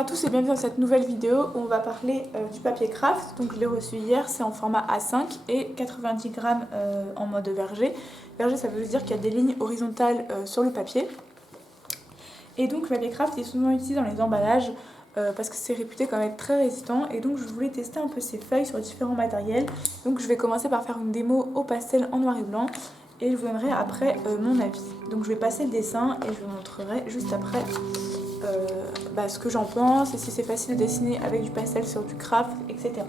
à tous et bienvenue dans cette nouvelle vidéo où on va parler du papier craft. Donc je l'ai reçu hier, c'est en format A5 et 90 grammes en mode verger. Verger, ça veut dire qu'il y a des lignes horizontales sur le papier. Et donc le papier craft est souvent utilisé dans les emballages parce que c'est réputé comme être très résistant. Et donc je voulais tester un peu ces feuilles sur différents matériels. Donc je vais commencer par faire une démo au pastel en noir et blanc. Et je vous donnerai après mon avis. Donc je vais passer le dessin et je vous montrerai juste après ce que j'en pense et si c'est facile de dessiner avec du pastel sur du craft, etc.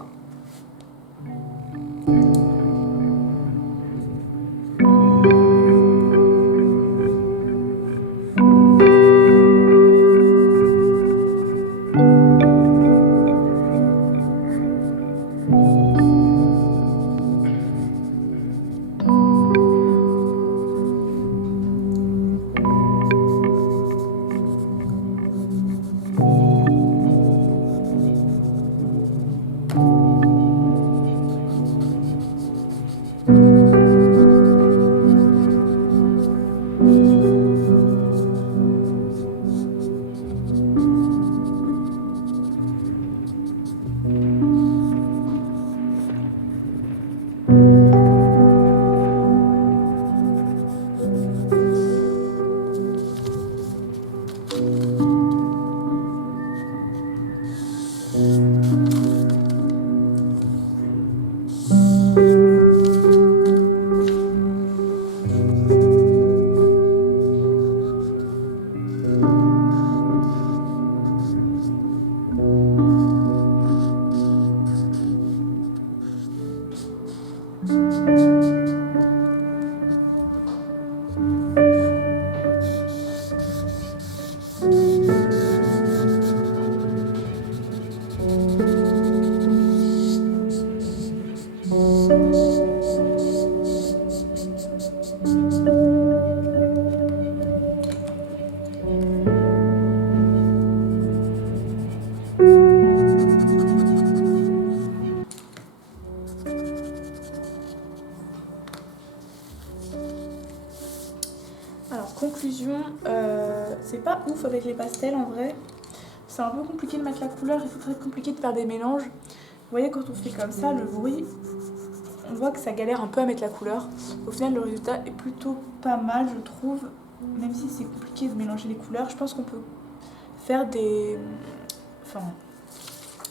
Alors conclusion, c'est pas ouf avec les pastels en vrai. C'est un peu compliqué de mettre la couleur et c'est très compliqué de faire des mélanges. Vous voyez quand on fait comme ça, le bruit, on voit que ça galère un peu à mettre la couleur. Au final le résultat est plutôt pas mal je trouve, même si c'est compliqué de mélanger les couleurs. Je pense qu'on peut faire des... Enfin,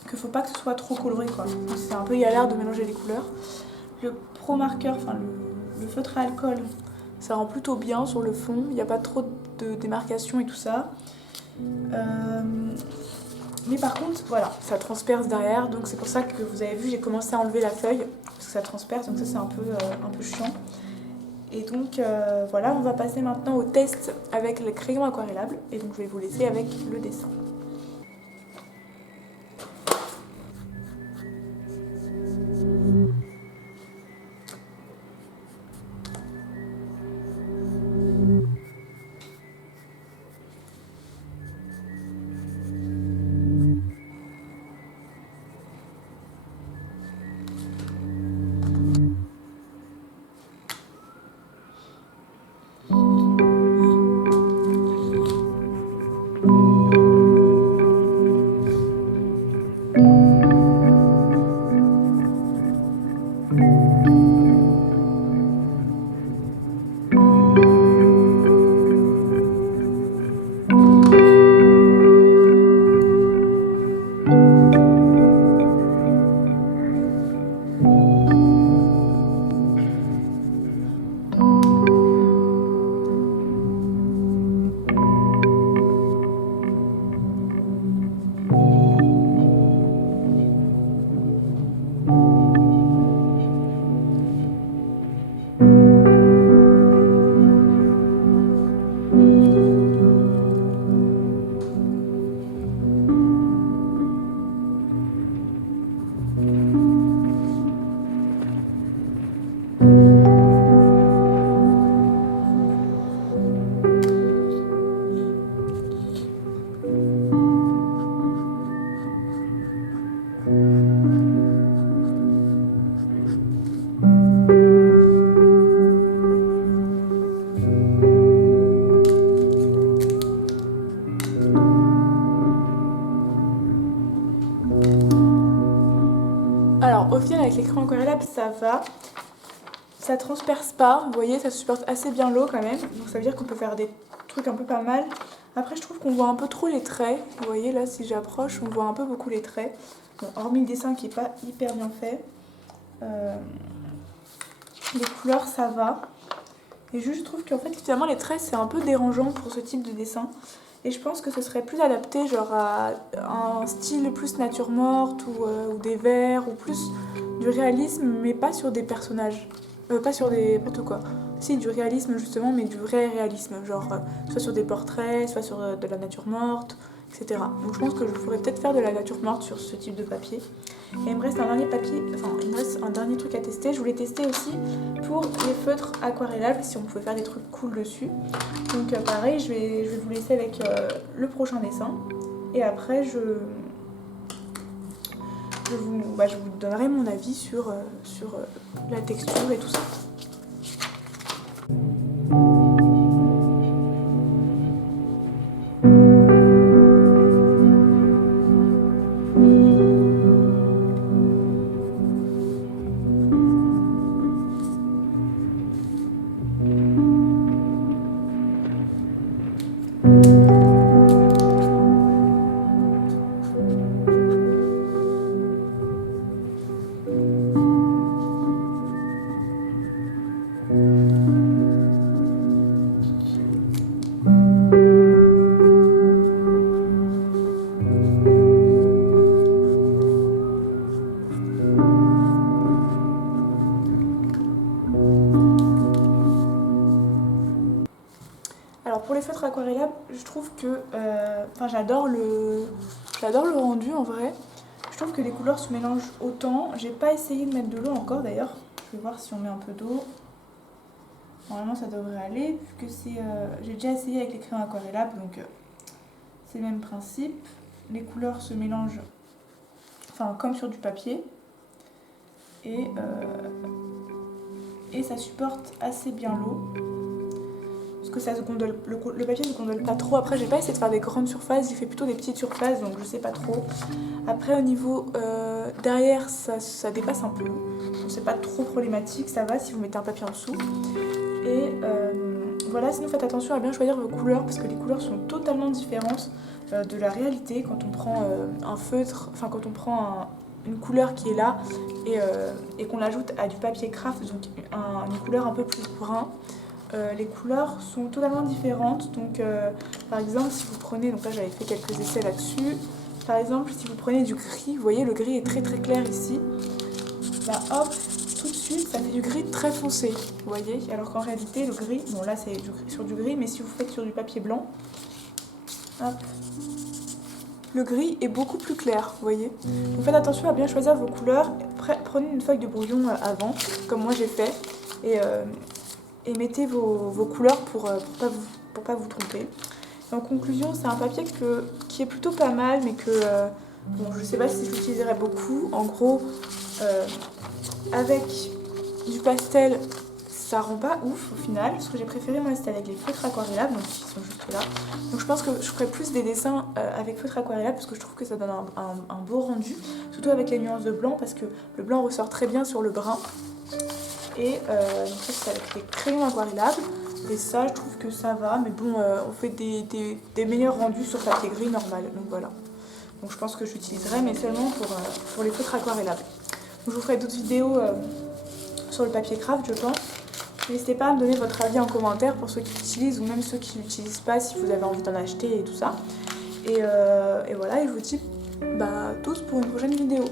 qu'il faut pas que ce soit trop coloré quoi. C'est un peu galère de mélanger les couleurs. Le pro marqueur, enfin le feutre à alcool, ça rend plutôt bien sur le fond, il n'y a pas trop de démarcation et tout ça. Mais par contre, voilà, ça transperce derrière, donc c'est pour ça que vous avez vu, j'ai commencé à enlever la feuille, parce que ça transperce, donc ça c'est un peu chiant. Et donc voilà, on va passer maintenant au test avec le crayon aquarellable, et donc je vais vous laisser avec le dessin. Alors au final avec les crayons aquarellable ça va, ça transperce pas, vous voyez, ça supporte assez bien l'eau quand même, donc ça veut dire qu'on peut faire des trucs un peu pas mal. Après je trouve qu'on voit un peu trop les traits, vous voyez là si j'approche on voit un peu beaucoup les traits, bon, hormis le dessin qui est pas hyper bien fait. Les couleurs ça va, et juste je trouve qu'en fait finalement les traits c'est un peu dérangeant pour ce type de dessin. Et je pense que ce serait plus adapté genre à un style plus nature morte ou des vers ou plus du réalisme mais pas sur des personnages. Pas sur des... n'importe quoi. Si du réalisme justement mais du vrai réalisme. Genre soit sur des portraits, soit sur de la nature morte, etc. Donc je pense que je pourrais peut-être faire de la nature morte sur ce type de papier. Et il me reste un dernier papier, enfin il me reste un dernier truc à tester. Je voulais tester aussi pour les feutres aquarellables si on pouvait faire des trucs cool dessus. Donc pareil, je vais vous laisser avec le prochain dessin. Et après je vous donnerai mon avis sur la texture et tout ça. Alors pour les feutres aquarellables, je trouve que... j'adore le rendu en vrai. Je trouve que les couleurs se mélangent autant. J'ai pas essayé de mettre de l'eau encore d'ailleurs. Je vais voir si on met un peu d'eau. Normalement ça devrait aller, puisque c'est... j'ai déjà essayé avec les crayons aquarellables, donc c'est le même principe. Les couleurs se mélangent, enfin comme sur du papier. Et ça supporte assez bien l'eau. Parce que ça se gondole, le papier ne se gondole pas trop. Après j'ai pas essayé de faire des grandes surfaces, j'ai fait plutôt des petites surfaces, donc je sais pas trop. Après au niveau derrière ça dépasse un peu, donc c'est pas trop problématique, ça va si vous mettez un papier en dessous. Et voilà, sinon faites attention à bien choisir vos couleurs parce que les couleurs sont totalement différentes de la réalité quand on prend un feutre, enfin quand on prend une couleur qui est là et qu'on l'ajoute à du papier craft, donc une couleur un peu plus brun. Les couleurs sont totalement différentes, donc par exemple si vous prenez, donc là j'avais fait quelques essais là-dessus, par exemple si vous prenez du gris, vous voyez le gris est très très clair ici, bah hop, tout de suite ça fait du gris très foncé, vous voyez, alors qu'en réalité le gris, bon là c'est sur du gris, mais si vous faites sur du papier blanc, hop, le gris est beaucoup plus clair, vous voyez. Donc faites attention à bien choisir vos couleurs, prenez une feuille de brouillon avant, comme moi j'ai fait, et mettez vos couleurs pour pas vous tromper. Et en conclusion, c'est un papier qui est plutôt pas mal, mais que bon, je sais pas si je l'utiliserai beaucoup. En gros, avec du pastel, ça rend pas ouf au final. Ce que j'ai préféré moi c'était avec les feutres aquarellables, donc ils sont juste là. Donc je pense que je ferai plus des dessins avec feutres aquarellables parce que je trouve que ça donne un beau rendu, surtout avec les nuances de blanc parce que le blanc ressort très bien sur le brun. Et donc ça c'est avec les crayons aquarellables. Et ça je trouve que ça va, mais bon on fait des meilleurs rendus sur papier gris normal, donc voilà. Donc je pense que j'utiliserai, mais seulement pour les feutres aquarellables. Donc je vous ferai d'autres vidéos sur le papier craft je pense. N'hésitez pas à me donner votre avis en commentaire pour ceux qui l'utilisent ou même ceux qui ne l'utilisent pas si vous avez envie d'en acheter et tout ça. Et voilà, et je vous dis tous pour une prochaine vidéo.